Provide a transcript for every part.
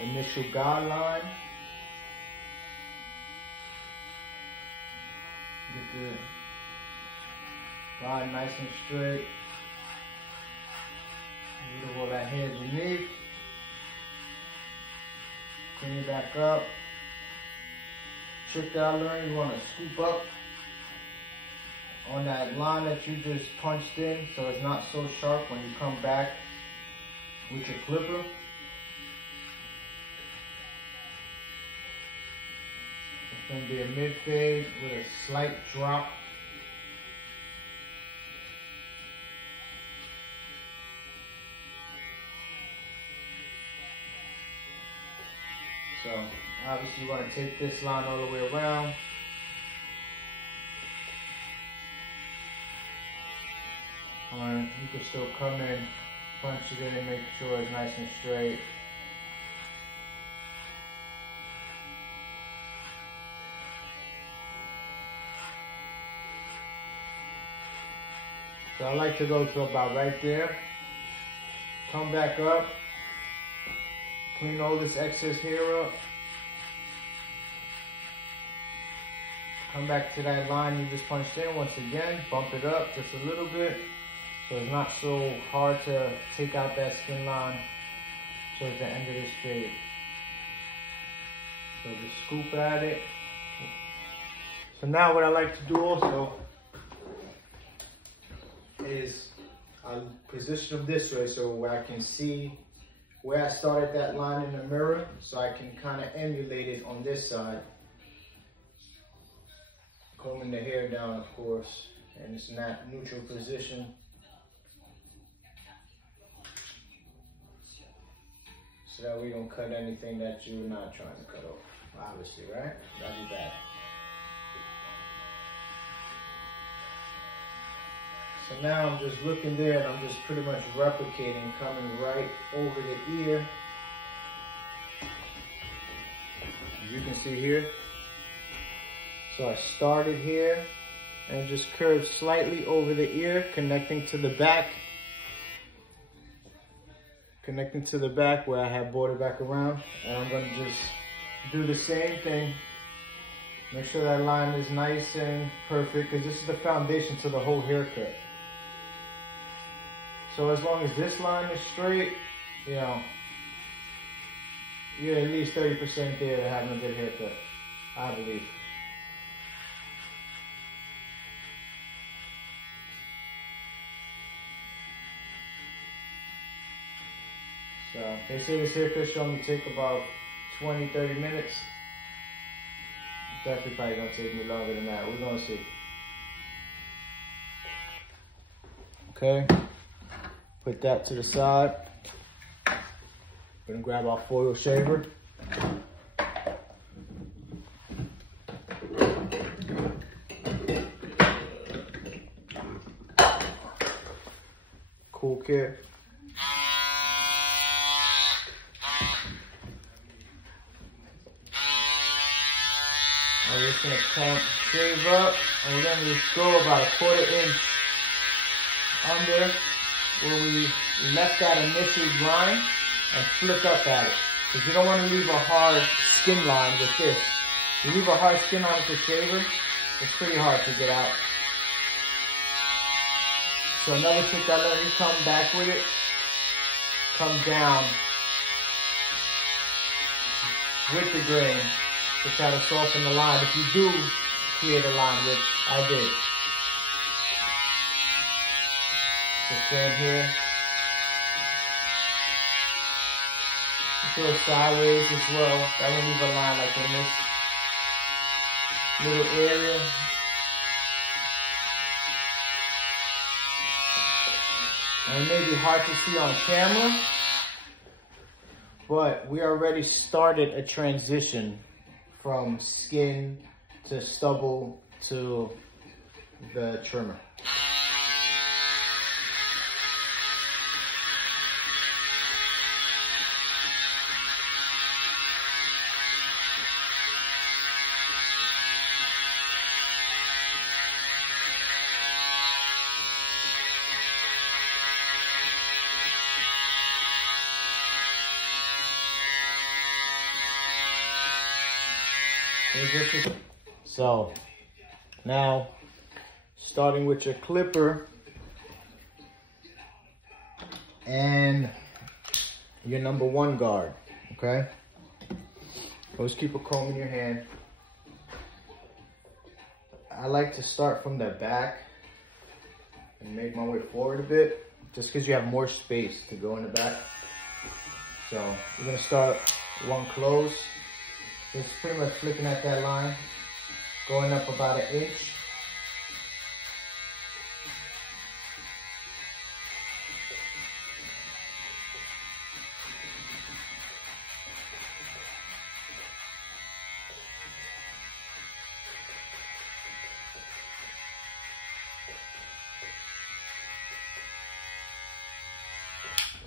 initial guideline. Get the line nice and straight. Get rid of all that hair beneath. Clean it back up. Trick that I learned, you want to scoop up on that line that you just punched in so it's not so sharp when you come back with your clipper. It's going to be a mid-fade with a slight drop. So obviously you want to take this line all the way around. You can still come in, punch it in, make sure it's nice and straight. So I like to go to about right there. Come back up. Clean all this excess hair up. Come back to that line you just punched in once again. Bump it up just a little bit so it's not so hard to take out that skin line towards the end of this fade. So just scoop at it. So now what I like to do also is I'll position them this way so where I can see where I started that line in the mirror, so I can kind of emulate it on this side. Combing the hair down, of course, and it's in that neutral position. So that we don't cut anything that you're not trying to cut off, obviously, right? That'd be bad. So now I'm just looking there and I'm just pretty much replicating, coming right over the ear. As you can see here. So I started here and just curved slightly over the ear, connecting to the back. Connecting to the back where I have brought it back around. And I'm gonna just do the same thing. Make sure that line is nice and perfect because this is the foundation to the whole haircut. So as long as this line is straight, you know, you're at least 30% there to having a good haircut, I believe. So they say this haircut should only take about 20-30 minutes. Definitely probably gonna take me longer than that. We're gonna see. Okay. Put that to the side. We're gonna grab our foil shaver. Cool care. I'm just gonna come shave up, and we're gonna just go about a 1/4 inch under where we left that initial line and flick up at it. Because you don't want to leave a hard skin line with this. If you leave a hard skin line with the shaver, it's pretty hard to get out. So another trick I learned, you come back with it, come down with the grain to try to soften the line. If you do create a line, which I did. The same here. You go sideways as well. That will leave a line like in this little area. And it may be hard to see on camera, but we already started a transition from skin to stubble to the trimmer. So now, starting with your clipper and your number 1 guard, okay? Always keep a comb in your hand. I like to start from the back and make my way forward a bit, just because you have more space to go in the back. So we're gonna start 1 close. Just pretty much flicking at that line, going up about 1 inch.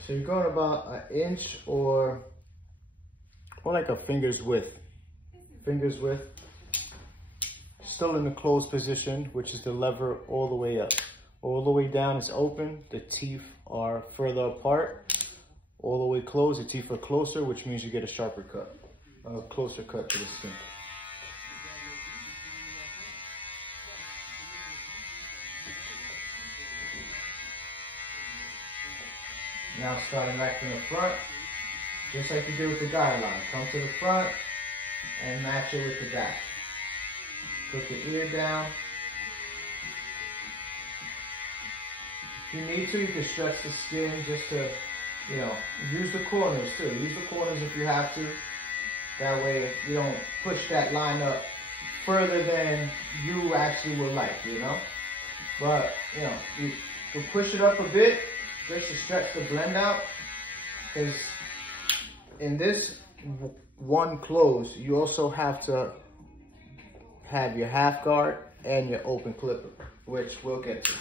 So you're going about 1 inch or like a finger's width. Still in the closed position, which is the lever all the way up. All the way down is open, the teeth are further apart. All the way closed, the teeth are closer, which means you get a sharper cut, a closer cut to the skin. Now starting back from the front, just like you did with the guideline. Come to the front and match it with the back. Put the ear down. If you need to, you can stretch the skin just to, use the corners too. Use the corners if you have to. That way you don't push that line up further than you actually would like, But, you can push it up a bit just to stretch the blend out. Because in this 1 close, you also have to have your half guard and your open clipper, which we'll get to.